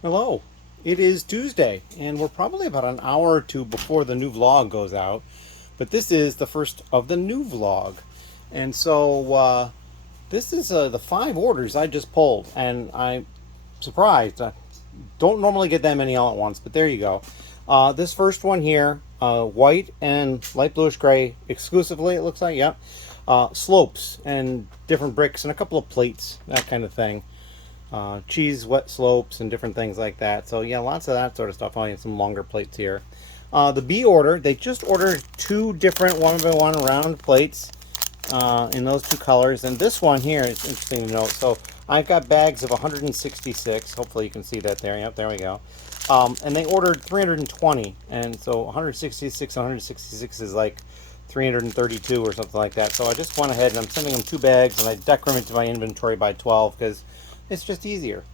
Hello. It is Tuesday, and we're probably about an hour or two before the new vlog goes out. But this is the first of the new vlog. And so this is the 5 orders I just pulled, and I'm surprised. I don't normally get that many all at once, but there you go. This first one here, white and light bluish gray exclusively, it looks like, yep. Slopes and different bricks and a couple of plates, that kind of thing. Cheese wet slopes and different things like that. So yeah, lots of that sort of stuff. I have some longer plates here. The B order, they just ordered 2 different 1x1 round plates in those 2 colors. And this one here is interesting to note. So I've got bags of 166. Hopefully you can see that there. Yep, there we go. And they ordered 320. And so 166 is like 332 or something like that. So I just went ahead and I'm sending them 2 bags, and I decremented my inventory by 12 because it's just easier.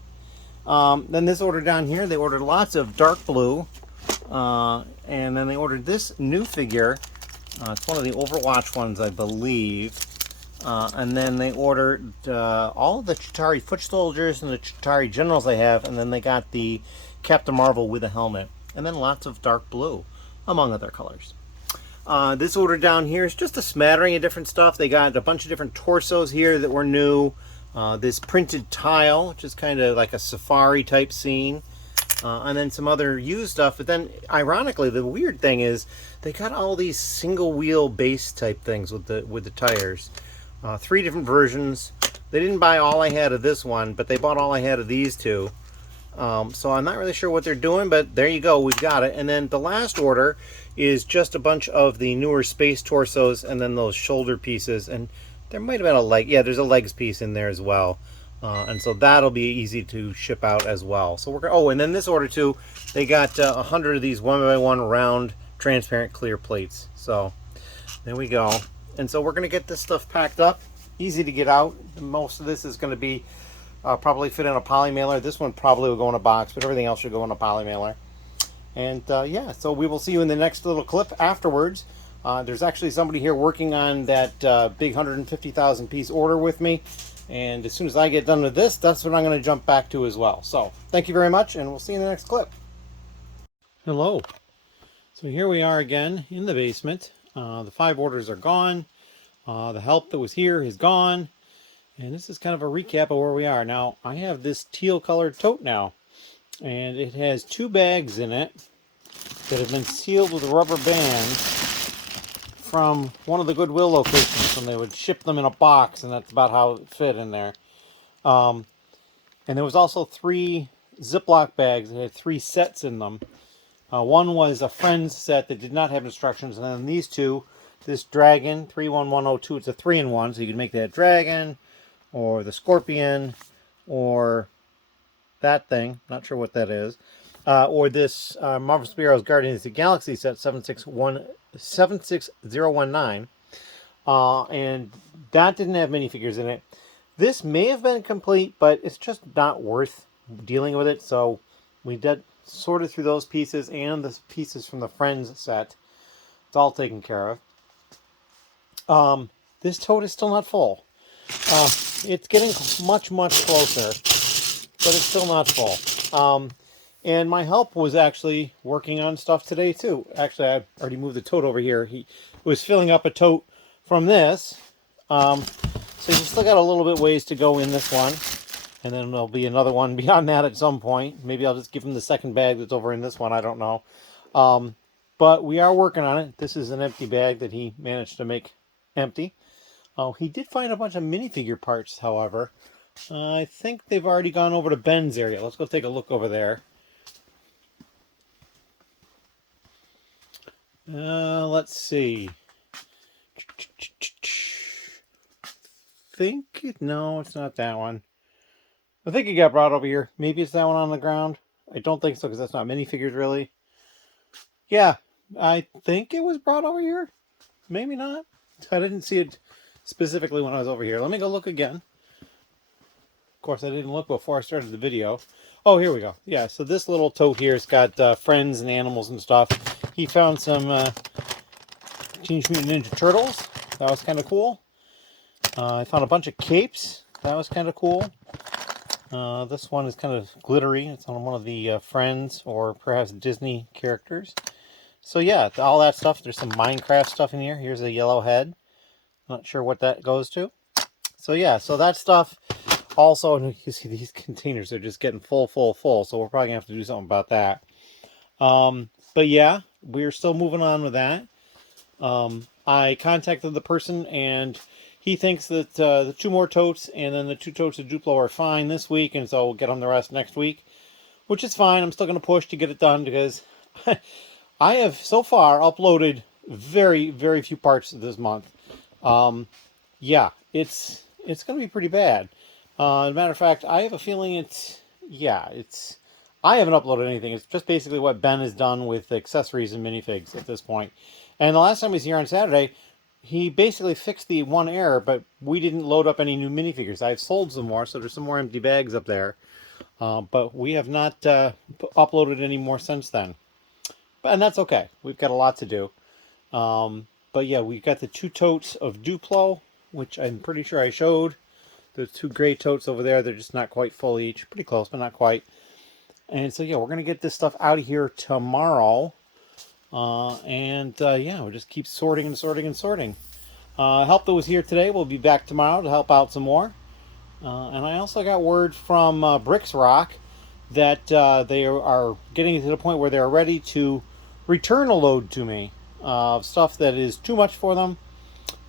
Then this order down here, they ordered lots of dark blue. And then they ordered this new figure. It's one of the Overwatch ones, I believe. And then they ordered all of the Chitauri foot soldiers and the Chitauri generals I have. And then they got the Captain Marvel with a helmet. And then lots of dark blue, among other colors. This order down here is just a smattering of different stuff. They got a bunch of different torsos here that were new. This printed tile, which is kind of like a safari type scene. And then some other used stuff. But then, ironically, the weird thing is they got all these single wheel base type things with the tires. 3 different versions. They didn't buy all I had of this one, but they bought all I had of these 2. So I'm not really sure what they're doing, but there you go, we've got it. And then the last order is just a bunch of the newer space torsos and then those shoulder pieces. And there might have been a leg. Yeah, there's a legs piece in there as well. And so that'll be easy to ship out as well. So we're going. Oh, and then this order too, they got 100 of these 1x1 round transparent clear plates. So there we go. And so we're going to get this stuff packed up. Easy to get out. Most of this is going to be probably fit in a poly mailer. This one probably will go in a box, but everything else should go in a poly mailer. And yeah, so we will see you in the next little clip afterwards. There's actually somebody here working on that big 150,000 piece order with me. And as soon as I get done with this, that's what I'm going to jump back to as well. So thank you very much, and we'll see you in the next clip. Hello. So here we are again in the basement. The 5 orders are gone. The help that was here is gone. And this is kind of a recap of where we are. Now, I have this teal colored tote now. And it has 2 bags in it that have been sealed with a rubber band from one of the Goodwill locations, and they would ship them in a box, and that's about how it fit in there. And there was also 3 Ziploc bags that had 3 sets in them. One was a friend's set that did not have instructions, and then these 2, this Dragon 31102, it's a 3-in-1, so you can make that Dragon, or the Scorpion, or that thing, not sure what that is, or this Marvel Superheroes Guardians of the Galaxy set 76019, and that didn't have minifigures in it. This may have been complete, but it's just not worth dealing with it, so we did sorted through those pieces and the pieces from the Friends set. It's all taken care of. This tote is still not full. It's getting much closer, but it's still not full. And my help was actually working on stuff today too. Actually, I already moved the tote over here. He was filling up a tote from this. So you still got a little bit ways to go in this one. And then there'll be another one beyond that at some point. Maybe I'll just give him the second bag that's over in this one. I don't know. But we are working on it. This is an empty bag that he managed to make empty. Oh, he did find a bunch of minifigure parts, however. I think they've already gone over to Ben's area. Let's go take a look over there. Let's see. No, it's not that one. I think it got brought over here. Maybe it's that one on the ground. I don't think so, because that's not minifigures, really. Yeah, I think it was brought over here. Maybe not. I didn't see it specifically when I was over here. Let me go look again. Of course, I didn't look before I started the video. Oh, here we go. Yeah, so this little tote here has got friends and animals and stuff. He found some Teenage Mutant Ninja Turtles. That was kind of cool. I found a bunch of capes. That was kind of cool. This one is kind of glittery. It's on one of the Friends or perhaps Disney characters. So yeah, all that stuff. There's some Minecraft stuff in here. Here's a yellow head. Not sure what that goes to. So yeah, so that stuff. Also, you see these containers are just getting full. So we're probably gonna have to do something about that. But yeah, we're still moving on with that. I contacted the person, and he thinks that the 2 more totes and then the 2 totes of Duplo are fine this week, and so we'll get them the rest next week, which is fine. I'm still going to push to get it done because I have so far uploaded very few parts this month. Yeah, it's going to be pretty bad. As a matter of fact, I have a feeling I haven't uploaded anything. It's just basically what Ben has done with accessories and minifigs at this point. And the last time he was here on Saturday, he basically fixed the one error, but we didn't load up any new minifigures. I've sold some more, so there's some more empty bags up there. But we have not uploaded any more since then. And that's okay. We've got a lot to do. But yeah, we've got the 2 totes of Duplo, which I'm pretty sure I showed. The 2 gray totes over there, they're just not quite full each. Pretty close, but not quite. And so yeah, we're going to get this stuff out of here tomorrow. Yeah, we'll just keep sorting. Help that was here today will be back tomorrow to help out some more. And I also got word from Bricks ROC that they are getting to the point where they're ready to return a load to me of stuff that is too much for them.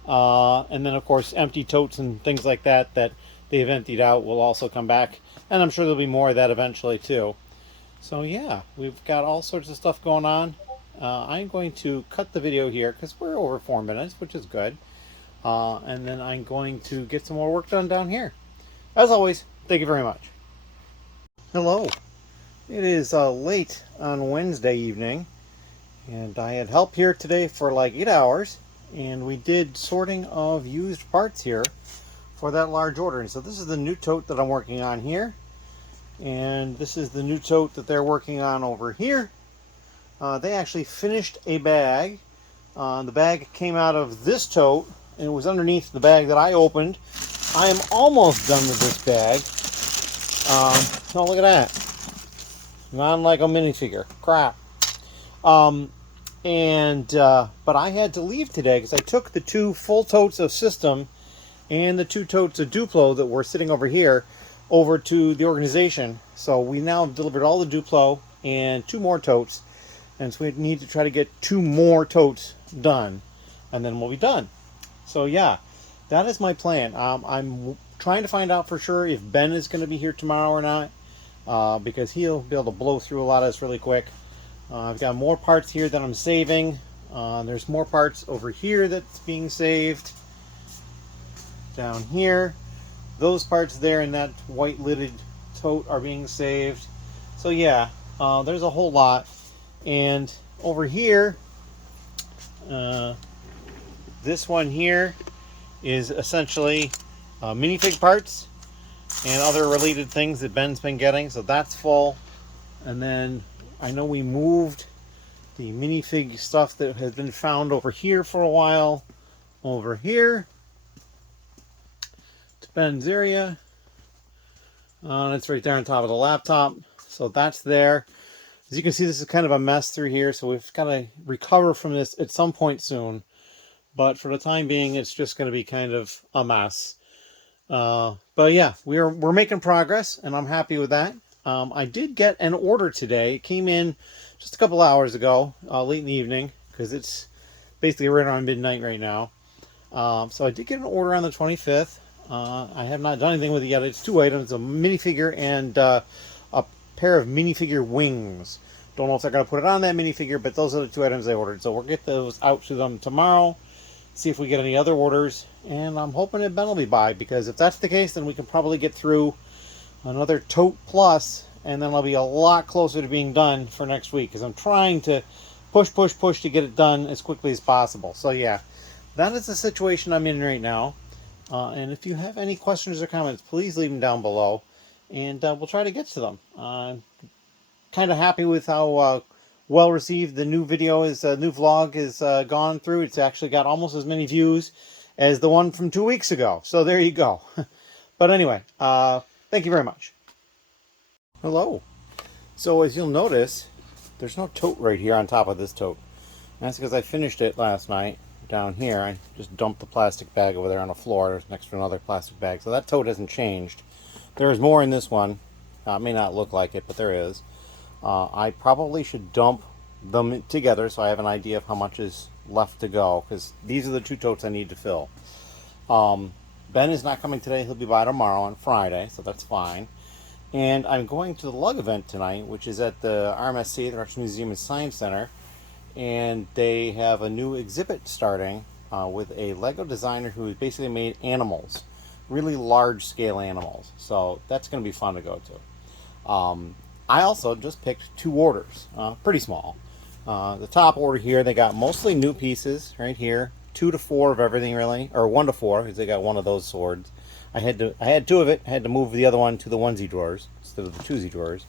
And then, of course, empty totes and things like that that they've emptied out will also come back. And I'm sure there'll be more of that eventually, too. So, yeah, we've got all sorts of stuff going on. I'm going to cut the video here because we're over 4 minutes, which is good. And then I'm going to get some more work done down here. As always, thank you very much. Hello. It is late on Wednesday evening, and I had help here today for like 8 hours, and we did sorting of used parts here for that large order. And so this is the new tote that I'm working on here, and this is the new tote that they're working on over here. They actually finished a bag. The bag came out of this tote, and it was underneath the bag that I opened. I am almost done with this bag. Oh, look at that. Not like a minifigure. Crap. But I had to leave today because I took the 2 full totes of System and the 2 totes of Duplo that were sitting over here over to the organization. So we now have delivered all the Duplo and 2 more totes. And so we need to try to get 2 more totes done, and then we'll be done. So yeah, that is my plan. I'm trying to find out for sure if Ben is going to be here tomorrow or not, because he'll be able to blow through a lot of this really quick. I've got more parts here that I'm saving. There's more parts over here that's being saved. Down here, those parts there in that white lidded tote are being saved. So yeah, there's a whole lot. And over here, this one here is essentially minifig parts and other related things that Ben's been getting. So that's full. And then I know we moved the minifig stuff that has been found over here for a while over here to Ben's area. It's right there on top of the laptop. So that's there. As you can see, this is kind of a mess through here, so we've got to recover from this at some point soon. But for the time being, it's just going to be kind of a mess. But yeah, we're making progress, and I'm happy with that. I did get an order today. It came in just a couple hours ago, late in the evening, because it's basically right around midnight right now. So I did get an order on the 25th. I have not done anything with it yet. It's 2 items, a minifigure and a pair of minifigure wings. Don't know if they're going to put it on that minifigure, but those are the 2 items I ordered. So we'll get those out to them tomorrow, see if we get any other orders, and I'm hoping that Ben will be by, because if that's the case, then we can probably get through another tote plus, and then I'll be a lot closer to being done for next week, because I'm trying to push to get it done as quickly as possible. So yeah, that is the situation I'm in right now. And if you have any questions or comments, please leave them down below, and we'll try to get to them. I'm kind of happy with how well received the new video is. New vlog is gone through. It's actually got almost as many views as the one from 2 weeks ago. So there you go. But anyway, thank you very much. Hello. So as you'll notice, there's no tote right here on top of this tote. And that's because I finished it last night down here. I just dumped the plastic bag over there on the floor next to another plastic bag. So that tote hasn't changed. There is more in this one. It may not look like it, but there is. I probably should dump them together so I have an idea of how much is left to go, because these are the two totes I need to fill. Ben is not coming today. He'll be by tomorrow on Friday, so that's fine. And I'm going to the lug event tonight, which is at the RMSC, the Russian Museum and Science Center. And they have a new exhibit starting with a Lego designer who basically made animals, really large scale animals. So that's going to be fun to go to. I also just picked 2 orders, pretty small. The top order here, they got mostly new pieces right here, 2 to 4 of everything really, or 1 to 4 because they got one of those swords. I had 2 of it. I had to move the other one to the onesie drawers instead of the twosie drawers.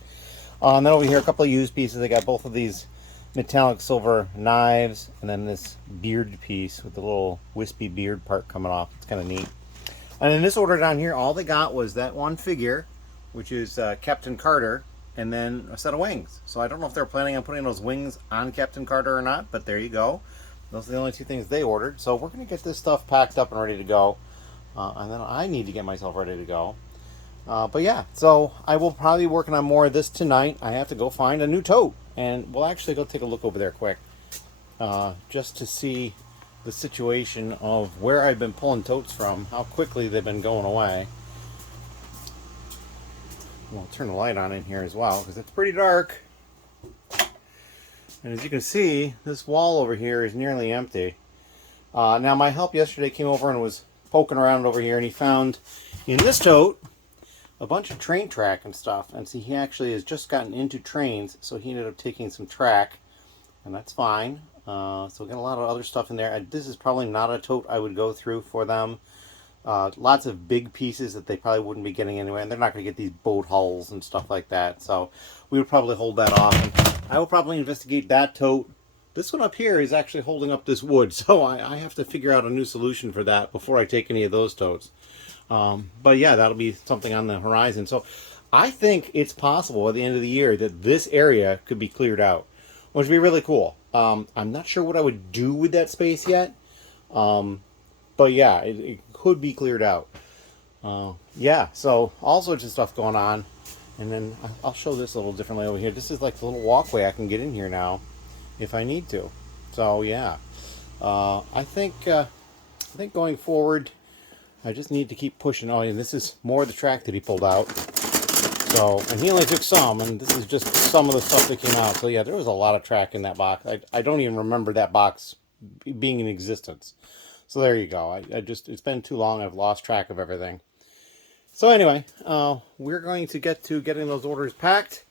And then over here, a couple of used pieces. They got both of these metallic silver knives, and then this beard piece with the little wispy beard part coming off. It's kind of neat. And in this order down here, all they got was that one figure, which is Captain Carter, and then a set of wings. So I don't know if they're planning on putting those wings on Captain Carter or not, but there you go. Those are the only 2 things they ordered. So we're going to get this stuff packed up and ready to go. And then I need to get myself ready to go. But yeah, so I will probably be working on more of this tonight. I have to go find a new tote. And we'll actually go take a look over there quick. Just to see the situation of where I've been pulling totes from. How quickly they've been going away. I'll turn the light on in here as well, because it's pretty dark. And as you can see, this wall over here is nearly empty. Now my help yesterday came over and was poking around over here, and he found in this tote a bunch of train track and stuff. And see, he actually has just gotten into trains, so he ended up taking some track, and that's fine. So we got a lot of other stuff in there. This is probably not a tote I would go through for them. Lots of big pieces that they probably wouldn't be getting anyway, and they're not going to get these boat hulls and stuff like that, so we would probably hold that off. And I will probably investigate that tote. This one up here is actually holding up this wood, so I have to figure out a new solution for that before I take any of those totes. But yeah, that'll be something on the horizon. So I think it's possible at the end of the year that this area could be cleared out, which would be really cool. I'm not sure what I would do with that space yet, but yeah, it could be cleared out. Yeah, so all sorts of stuff going on. And then I'll show this a little differently over here. This is like the little walkway I can get in here now if I need to. So yeah, I think going forward, I just need to keep pushing. Oh, and this is more of the track that he pulled out. So, and he only took some, and this is just some of the stuff that came out. So yeah, there was a lot of track in that box. I don't even remember that box being in existence. So there you go. It's been too long. I've lost track of everything. So anyway, we're going to get to getting those orders packed,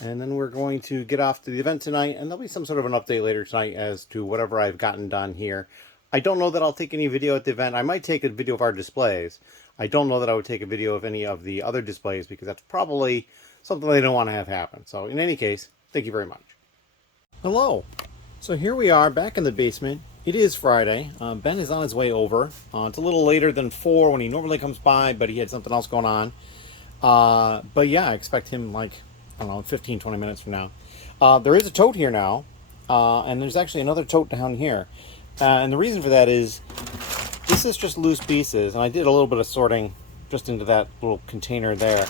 and then we're going to get off to the event tonight, and there'll be some sort of an update later tonight as to whatever I've gotten done here. I don't know that I'll take any video at the event. I might take a video of our displays. I don't know that I would take a video of any of the other displays, because that's probably something they don't want to have happen. So in any case, thank you very much. Hello. So here we are back in the basement. It is Friday. Ben is on his way over. It's a little later than 4 when he normally comes by, but he had something else going on. But yeah, I expect him like, I don't know, 15, 20 minutes from now. There is a tote here now, and there's actually another tote down here. And the reason for that is this is just loose pieces, and I did a little bit of sorting just into that little container there.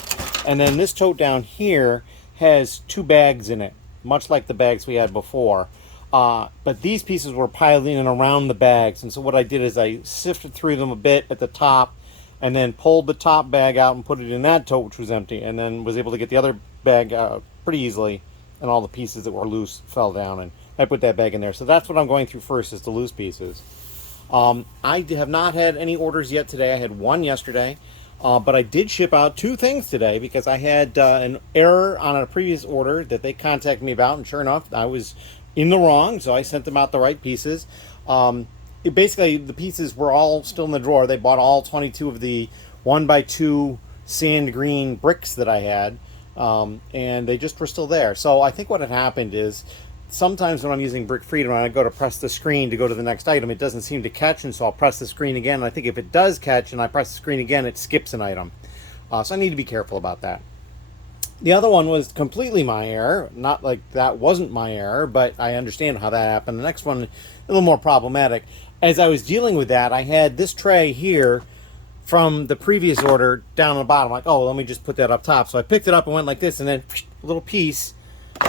And then this tote down here has 2 bags in it, much like the bags we had before. But these pieces were piling in around the bags, and so what I did is I sifted through them a bit at the top, and then pulled the top bag out and put it in that tote, which was empty, and then was able to get the other bag out pretty easily, and all the pieces that were loose fell down, and I put that bag in there. So that's what I'm going through first, is the loose pieces. I have not had any orders yet today. I had 1 yesterday, but I did ship out 2 things today because I had an error on a previous order that they contacted me about, and sure enough, I was in the wrong, so I sent them out the right pieces. Basically, the pieces were all still in the drawer. They bought all 22 of the 1x2 sand green bricks that I had, and they just were still there. So I think what had happened is sometimes when I'm using Brick Freedom, when I go to press the screen to go to the next item, it doesn't seem to catch, and so I'll press the screen again. And I think if it does catch and I press the screen again, it skips an item. So I need to be careful about that. The other one was completely my error. Not like that wasn't my error, but I understand how that happened. The next one, a little more problematic. As I was dealing with that, I had this tray here from the previous order down on the bottom. Like, oh, let me just put that up top. So I picked it up and went like this, and then a little piece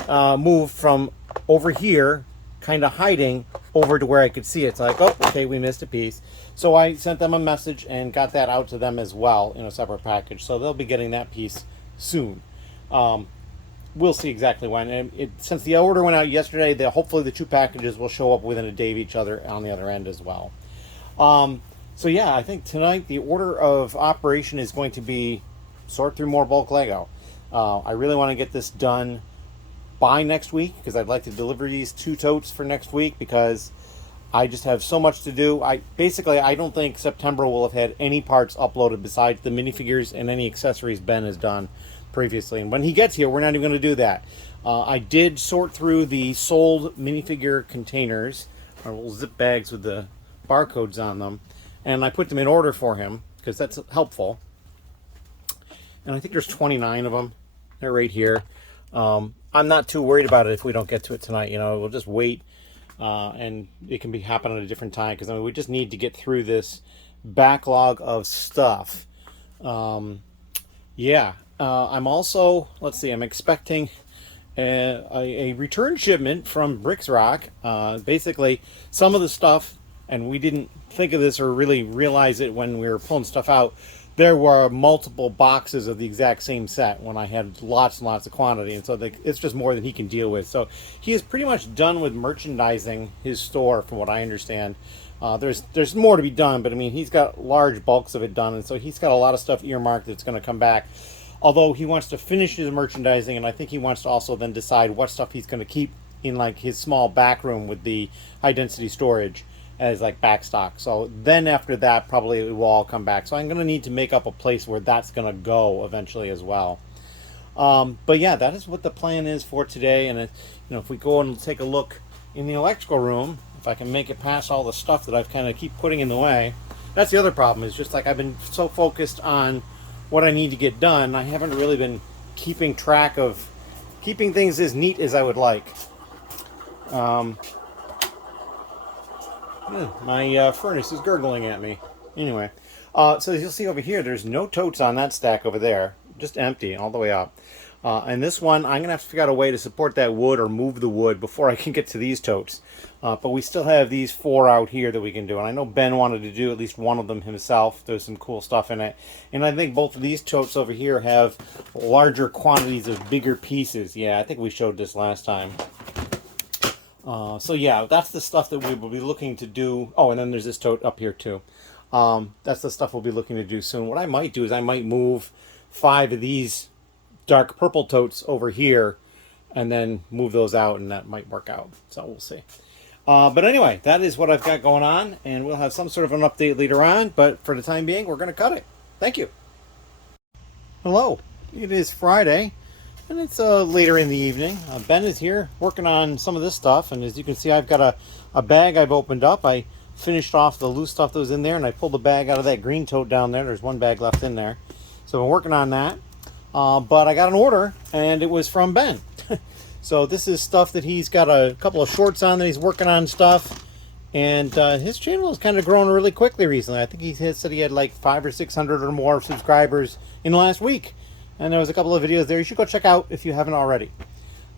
moved from over here, kind of hiding, over to where I could see it. It's like, oh, okay, we missed a piece. So I sent them a message and got that out to them as well in a separate package. So they'll be getting that piece soon. We'll see exactly when. And since the order went out yesterday, hopefully the two packages will show up within a day of each other on the other end as well. So yeah, I think tonight the order of operation is going to be sort through more bulk Lego. I really want to get this done by next week because I'd like to deliver these 2 totes for next week because I just have so much to do. I don't think September will have had any parts uploaded besides the minifigures and any accessories Ben has done previously. And when he gets here, we're not even going to do that. I did sort through the sold minifigure containers, our little zip bags with the barcodes on them, and I put them in order for him because that's helpful. And I think there's 29 of them. They're right here. I'm not too worried about it if we don't get to it tonight. You know, we'll just wait, and it can be happen at a different time because we just need to get through this backlog of stuff. Yeah. I'm also, let's see, I'm expecting a return shipment from Bricks ROC. Basically, some of the stuff, and we didn't think of this or really realize it when we were pulling stuff out, there were multiple boxes of the exact same set when I had lots and lots of quantity, and so it's just more than he can deal with. So he is pretty much done with merchandising his store, from what I understand. There's more to be done, but I mean, he's got large bulks of it done, and so he's got a lot of stuff earmarked that's going to come back. Although he wants to finish his merchandising, and I think he wants to also then decide what stuff he's going to keep in like his small back room with the high density storage as like back stock. So then after that, probably it will all come back. So I'm going to need to make up a place where that's going to go eventually as well. But yeah, that is what the plan is for today. And if we go and take a look in the electrical room, if I can make it past all the stuff that I've kind of keep putting in the way. That's the other problem, is just like I've been so focused on what I need to get done, I haven't really been keeping track of keeping things as neat as I would like. My furnace is gurgling at me. Anyway, so as you'll see over here, there's no totes on that stack over there, just empty all the way up. And this one, I'm gonna have to figure out a way to support that wood or move the wood before I can get to these totes. But we still have these 4 out here that we can do, and I know Ben wanted to do at least one of them himself. There's some cool stuff in it, and I think both of these totes over here have larger quantities of bigger pieces. Yeah, I think we showed this last time. So yeah, that's the stuff that we will be looking to do. Oh, and then there's this tote up here too. That's the stuff we'll be looking to do soon. What I might do is I might move 5 of these dark purple totes over here and then move those out, and that might work out. So we'll see. But anyway, that is what I've got going on, and we'll have some sort of an update later on. But for the time being, we're going to cut it. Thank you. Hello. It is Friday, and it's later in the evening. Ben is here working on some of this stuff, and as you can see, I've got a bag I've opened up. I finished off the loose stuff that was in there, and I pulled the bag out of that green tote down there. There's one bag left in there. So I'm working on that. But I got an order, and it was from Ben. So this is stuff that he's got a couple of shorts on that he's working on stuff. And his channel has kind of grown really quickly recently. I think he said he had like 500 or 600 or more subscribers in the last week. And there was a couple of videos there you should go check out if you haven't already.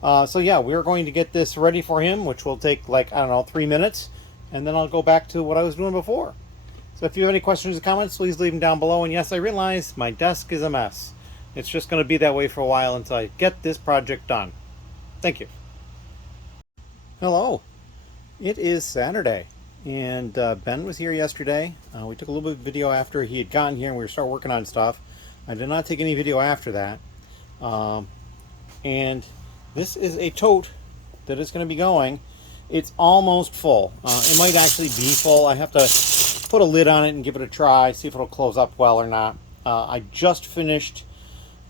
So yeah, we're going to get this ready for him, which will take like, I don't know, 3 minutes. And then I'll go back to what I was doing before. So if you have any questions or comments, please leave them down below. And yes, I realize my desk is a mess. It's just going to be that way for a while until I get this project done. Thank you. Hello. It is Saturday, and Ben was here yesterday. We took a little bit of video after he had gotten here, and we started working on stuff. I did not take any video after that. And this is a tote that is going to be going. It's almost full. It might actually be full. I have to put a lid on it and give it a try, see if it'll close up well or not. I just finished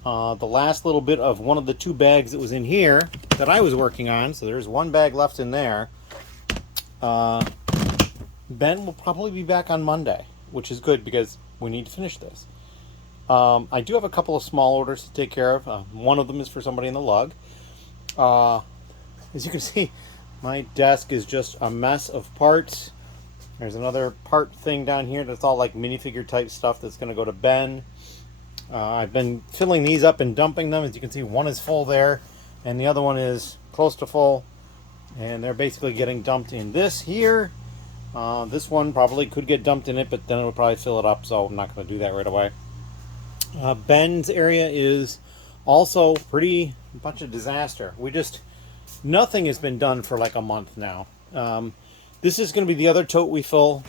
the last little bit of one of the 2 bags that was in here that I was working on. So there's 1 bag left in there. Ben will probably be back on Monday, which is good because we need to finish this. I do have a couple of small orders to take care of. One of them is for somebody in the lug. Uh, as you can see, my desk is just a mess of parts. There's another part thing down here that's all like minifigure type stuff that's going to go to Ben. I've been filling these up and dumping them. As you can see, one is full there, and the other one is close to full. And they're basically getting dumped in this here. This one probably could get dumped in it, but then it would probably fill it up, so I'm not going to do that right away. Ben's area is also pretty much a disaster. Nothing has been done for like a month now. This is going to be the other tote we fill.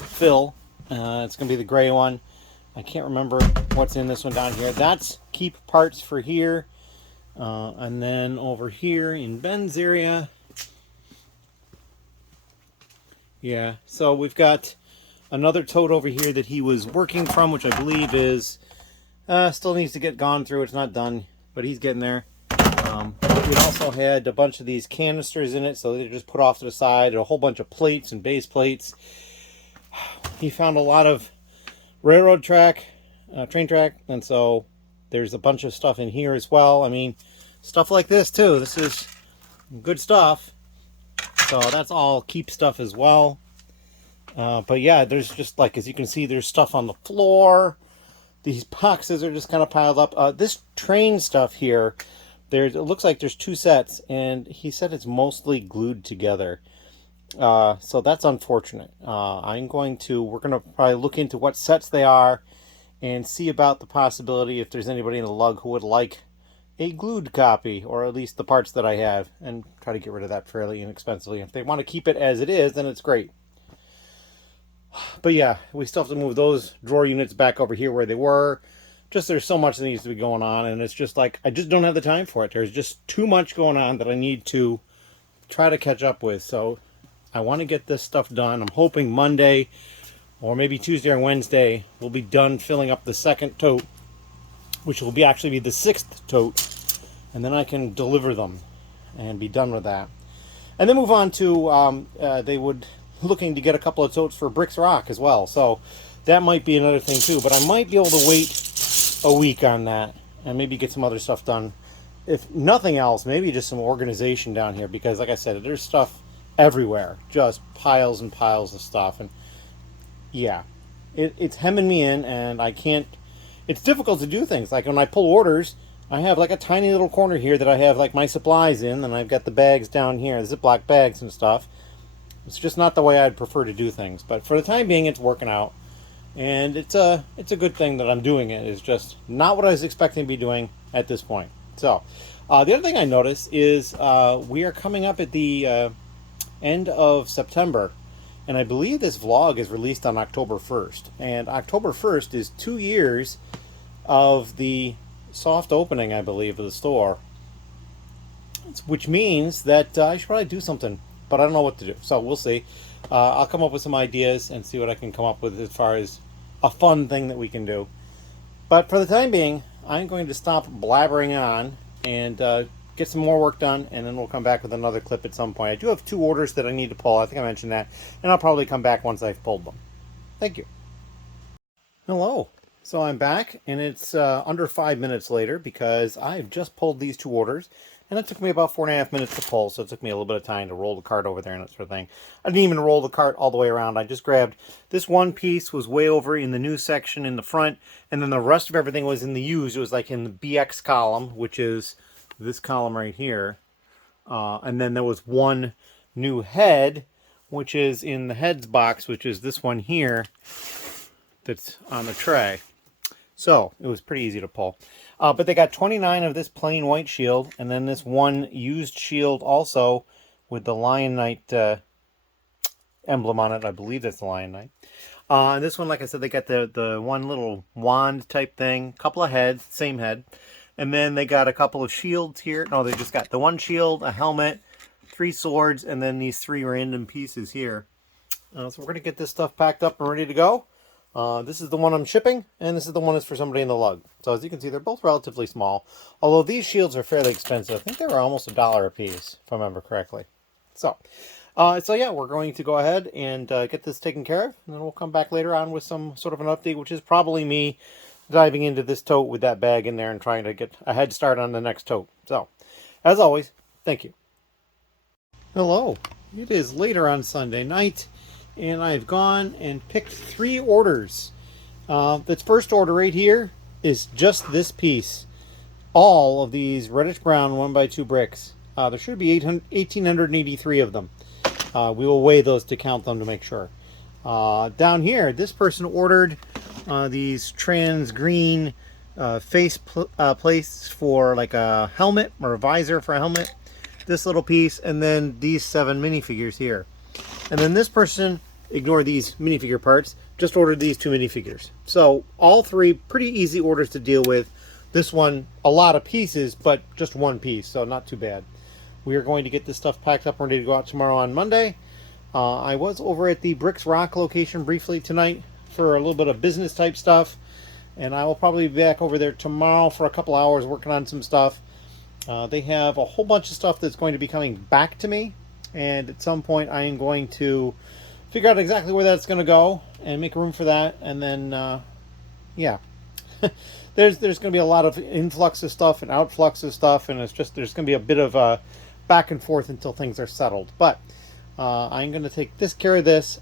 It's going to be the gray one. I can't remember what's in this one down here. That's keep parts for here. And then over here in Ben's area. Yeah, so we've got another tote over here that he was working from, which I believe is still needs to get gone through. It's not done, but he's getting there. We also had a bunch of these canisters in it, so they're just put off to the side. A whole bunch of plates and base plates. He found a lot of railroad track, train track, and so there's a bunch of stuff in here as well. I mean, stuff like this too. This is good stuff. So that's all keep stuff as well. But yeah, there's just like, as you can see, there's stuff on the floor. These boxes are just kind of piled up. This train stuff here, it looks like there's two sets, and he said it's mostly glued together. So that's unfortunate. We're going to probably look into what sets they are and see about the possibility if there's anybody in the lug who would like a glued copy, or at least the parts that I have, and try to get rid of that fairly inexpensively. If they want to keep it as it is, then it's great. But yeah, we still have to move those drawer units back over here where they were. Just there's so much that needs to be going on, and it's just like, I just don't have the time for it. There's just too much going on that I need to try to catch up with. So I want to get this stuff done. I'm hoping Monday or maybe Tuesday or Wednesday we'll be done filling up the second tote, which will actually be the 6th tote, and then I can deliver them and be done with that. And then move on to looking to get a couple of totes for Bricks ROC as well. So that might be another thing too, but I might be able to wait a week on that and maybe get some other stuff done. If nothing else, maybe just some organization down here, because like I said, there's stuff everywhere, just piles and piles of stuff. And yeah, it's hemming me in, and I can't, it's difficult to do things. Like when I pull orders, I have like a tiny little corner here that I have like my supplies in, and I've got the bags down here, the Ziploc bags and stuff. It's just not the way I'd prefer to do things, but for the time being, it's working out, and it's a good thing that I'm doing it. It's just not what I was expecting to be doing at this point. So, the other thing I noticed is we are coming up at the end of September, and I believe this vlog is released on October 1st, and October 1st is 2 years of the soft opening, I believe, of the store, which means that I should probably do something, but I don't know what to do, so we'll see. I'll come up with some ideas and see what I can come up with as far as a fun thing that we can do. But for the time being, I'm going to stop blabbering on and get some more work done, and then we'll come back with another clip at some point. I do have 2 orders that I need to pull. I think I mentioned that, and I'll probably come back once I've pulled them. Thank you. Hello. So I'm back, and it's under 5 minutes later because I've just pulled these 2 orders, and it took me about 4.5 minutes to pull, so it took me a little bit of time to roll the cart over there and that sort of thing. I didn't even roll the cart all the way around. I just grabbed this one piece, was way over in the new section in the front, and then the rest of everything was in the used. It was like in the BX column, which is this column right here. And then there was one new head, which is in the heads box, which is this one here that's on the tray. So it was pretty easy to pull. But they got 29 of this plain white shield, and then this one used shield also with the Lion Knight emblem on it. I believe that's the Lion Knight. And this one, like I said, they got the one little wand type thing, couple of heads, same head. And then they got a couple of shields here. No, they just got the one shield, a helmet, 3 swords, and then these 3 random pieces here. So we're going to get this stuff packed up and ready to go. This is the one I'm shipping, and this is the one that's for somebody in the lug. So as you can see, they're both relatively small. Although these shields are fairly expensive. I think they were almost $1 a piece, if I remember correctly. So yeah, we're going to go ahead and get this taken care of, and then we'll come back later on with some sort of an update, which is probably me diving into this tote with that bag in there and trying to get a head start on the next tote. So, as always, thank you. Hello. It is later on Sunday night, and I've gone and picked 3 orders. This first order right here is just this piece. All of these reddish brown 1x2 bricks. There should be 1,883 of them. We will weigh those to count them to make sure. Down here, this person ordered these trans green face plates for like a helmet or a visor for a helmet. This little piece, and then these 7 minifigures here. And then this person, ignore these minifigure parts, just ordered these 2 minifigures. So all 3 pretty easy orders to deal with. This one, a lot of pieces, but just 1 piece, so not too bad. We are going to get this stuff packed up and ready to go out tomorrow on Monday. I was over at the Bricks ROC location briefly tonight for a little bit of business type stuff, and I will probably be back over there tomorrow for a couple hours working on some stuff. They have a whole bunch of stuff that's going to be coming back to me, and at some point I am going to figure out exactly where that's going to go and make room for that. And then yeah, there's going to be a lot of influx of stuff and outflux of stuff, and it's just there's going to be a bit of a back and forth until things are settled. But I'm going to take care of this.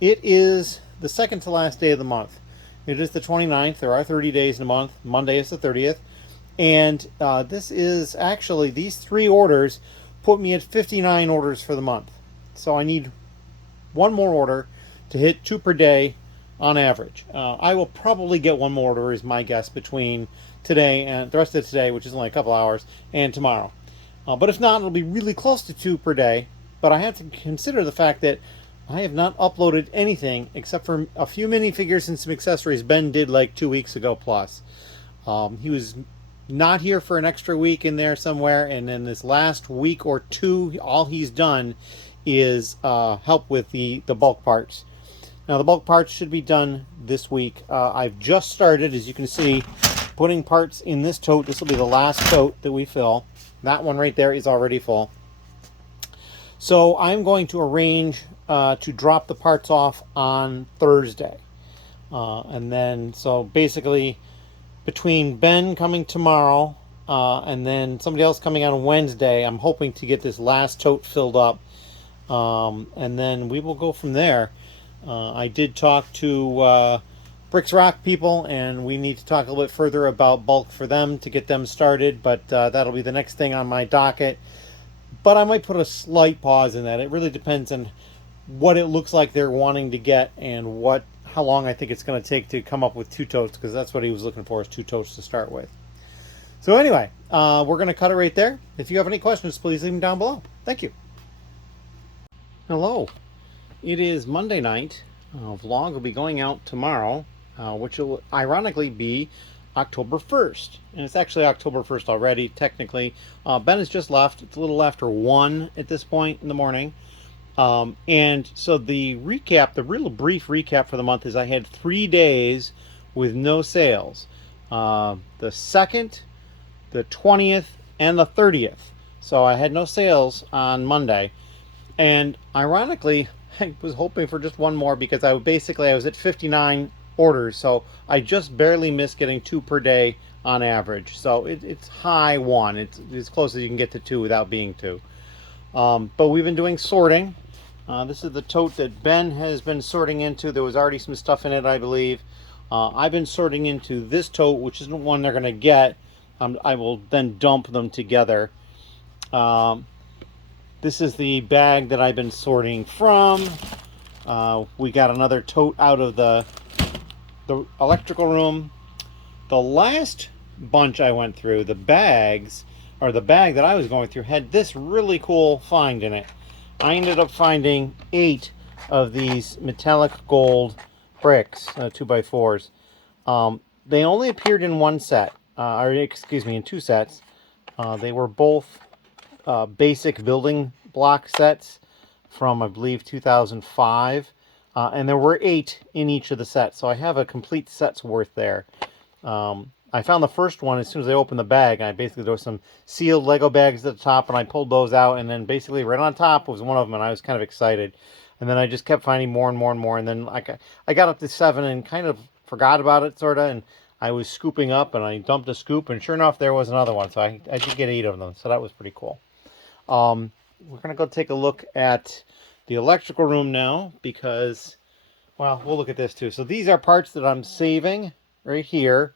It is the second to last day of the month. It is the 29th. There are 30 days in a month. Monday is the 30th. And this is actually, these 3 orders put me at 59 orders for the month. So I need 1 more order to hit 2 per day on average. I will probably get 1 more order, is my guess, between today and the rest of today, which is only a couple hours, and tomorrow. But if not, it'll be really close to 2 per day. But I have to consider the fact that I have not uploaded anything except for a few minifigures and some accessories Ben did like 2 weeks ago plus. He was not here for an extra week in there somewhere, and then this last week or 2, all he's done is help with the bulk parts. Now the bulk parts should be done this week. I've just started, as you can see, putting parts in this tote. This will be the last tote that we fill. That one right there is already full. So I'm going to arrange to drop the parts off on Thursday. And then, so basically, between Ben coming tomorrow and then somebody else coming on Wednesday, I'm hoping to get this last tote filled up. And then we will go from there. I did talk to Bricks ROC people, and we need to talk a little bit further about bulk for them to get them started, but that'll be the next thing on my docket. But I might put a slight pause in that. It really depends on what it looks like they're wanting to get and how long I think it's going to take to come up with 2 totes, because that's what he was looking for, is 2 totes to start with. So anyway, we're going to cut it right there. If you have any questions, please leave them down below. Thank you. Hello. It is Monday night. Vlog will be going out tomorrow, which will ironically be October 1st. And it's actually October 1st already, technically. Ben has just left. It's a little after 1 at this point in the morning. And so the real brief recap for the month is I had 3 days with no sales. The 2nd, the 20th, and the 30th. So I had no sales on Monday. And ironically, I was hoping for just 1 more, because I was at 59 orders. So I just barely missed getting 2 per day on average. So it's high 1. It's as close as you can get to 2 without being 2. But we've been doing sorting. This is the tote that Ben has been sorting into. There was already some stuff in it, I believe. I've been sorting into this tote, which isn't one they're going to get. I will then dump them together. This is the bag that I've been sorting from. We got another tote out of the electrical room. The last bunch I went through, the bags, or the bag that I was going through, had this really cool find in it. I ended up finding 8 of these metallic gold bricks, 2x4s. They only appeared in 1 set, in 2 sets. They were both basic building block sets from, I believe, 2005. And there were 8 in each of the sets, so I have a complete set's worth there. I found the first one as soon as I opened the bag, and there was some sealed Lego bags at the top, and I pulled those out, and then basically right on top was one of them, and I was kind of excited. And then I just kept finding more and more and more, and then I got up to 7 and kind of forgot about it, sort of, and I was scooping up, and I dumped a scoop, and sure enough, there was another one. So I did get 8 of them, so that was pretty cool. We're going to go take a look at the electrical room now because, well, we'll look at this too. So these are parts that I'm saving right here,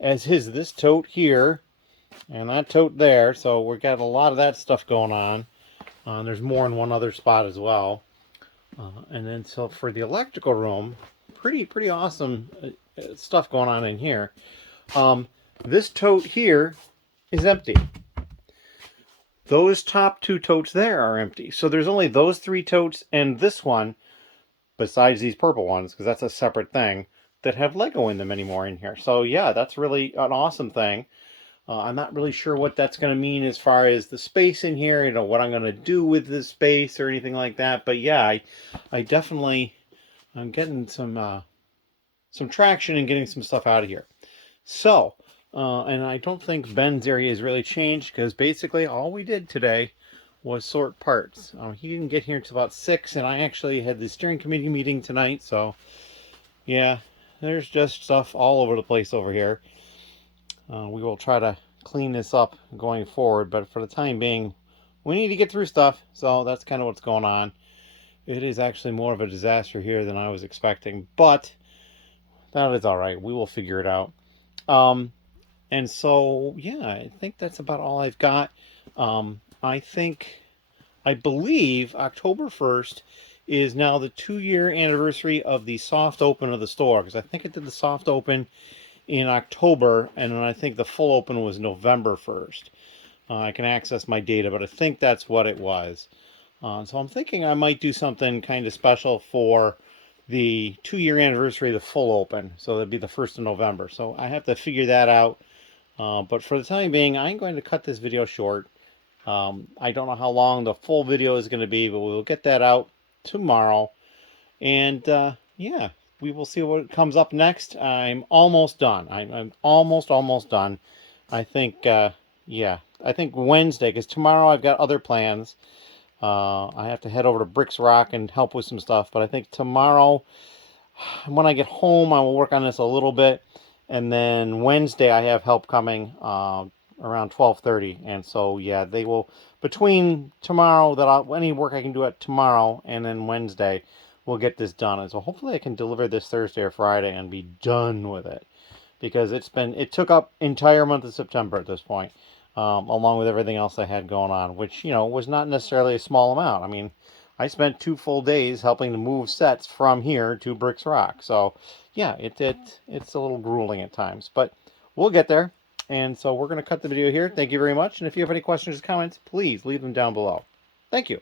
as is this tote here and that tote there. So we've got a lot of that stuff going on. There's more in one other spot as well. And then so for the electrical room, pretty awesome stuff going on in here. This tote here is empty. Those top 2 totes there are empty. So there's only those 3 totes and this one, besides these purple ones, because that's a separate thing, that have Lego in them anymore in here. So yeah, that's really an awesome thing. I'm not really sure what that's going to mean as far as the space in here, you know, what I'm going to do with this space or anything like that. But yeah, I definitely, I'm getting some traction and getting some stuff out of here. So, and I don't think Ben's area has really changed because basically all we did today was sort parts. He didn't get here until about 6, and I actually had the steering committee meeting tonight. So yeah, there's just stuff all over the place over here. We will try to clean this up going forward, but for the time being, we need to get through stuff. So that's kind of what's going on. It is actually more of a disaster here than I was expecting, but that is all right. We will figure it out. And so, yeah, I think that's about all I've got. I believe October 1st is now the 2-year anniversary of the soft open of the store, because I think it did the soft open in October, and then I think the full open was November 1st. I can access my data, but I think that's what it was. So I'm thinking I might do something kind of special for the 2-year anniversary of the full open. So that'd be the 1st of November. So I have to figure that out. But for the time being, I'm going to cut this video short. I don't know how long the full video is going to be, but we'll get that out tomorrow. And yeah, we will see what comes up next. I'm almost done. I'm almost done. I think, yeah, I think Wednesday, because tomorrow I've got other plans. I have to head over to Bricks ROC and help with some stuff. But I think tomorrow, when I get home, I will work on this a little bit. And then Wednesday, I have help coming around 12:30. And so, yeah, they will, between tomorrow, any work I can do at tomorrow and then Wednesday, we'll get this done. And so hopefully I can deliver this Thursday or Friday and be done with it. Because it took up entire month of September at this point. Along with everything else I had going on, which, you know, was not necessarily a small amount. I mean, I spent 2 full days helping to move sets from here to Bricks ROC. So, yeah, it's a little grueling at times, but we'll get there. And so we're going to cut the video here. Thank you very much. And if you have any questions or comments, please leave them down below. Thank you.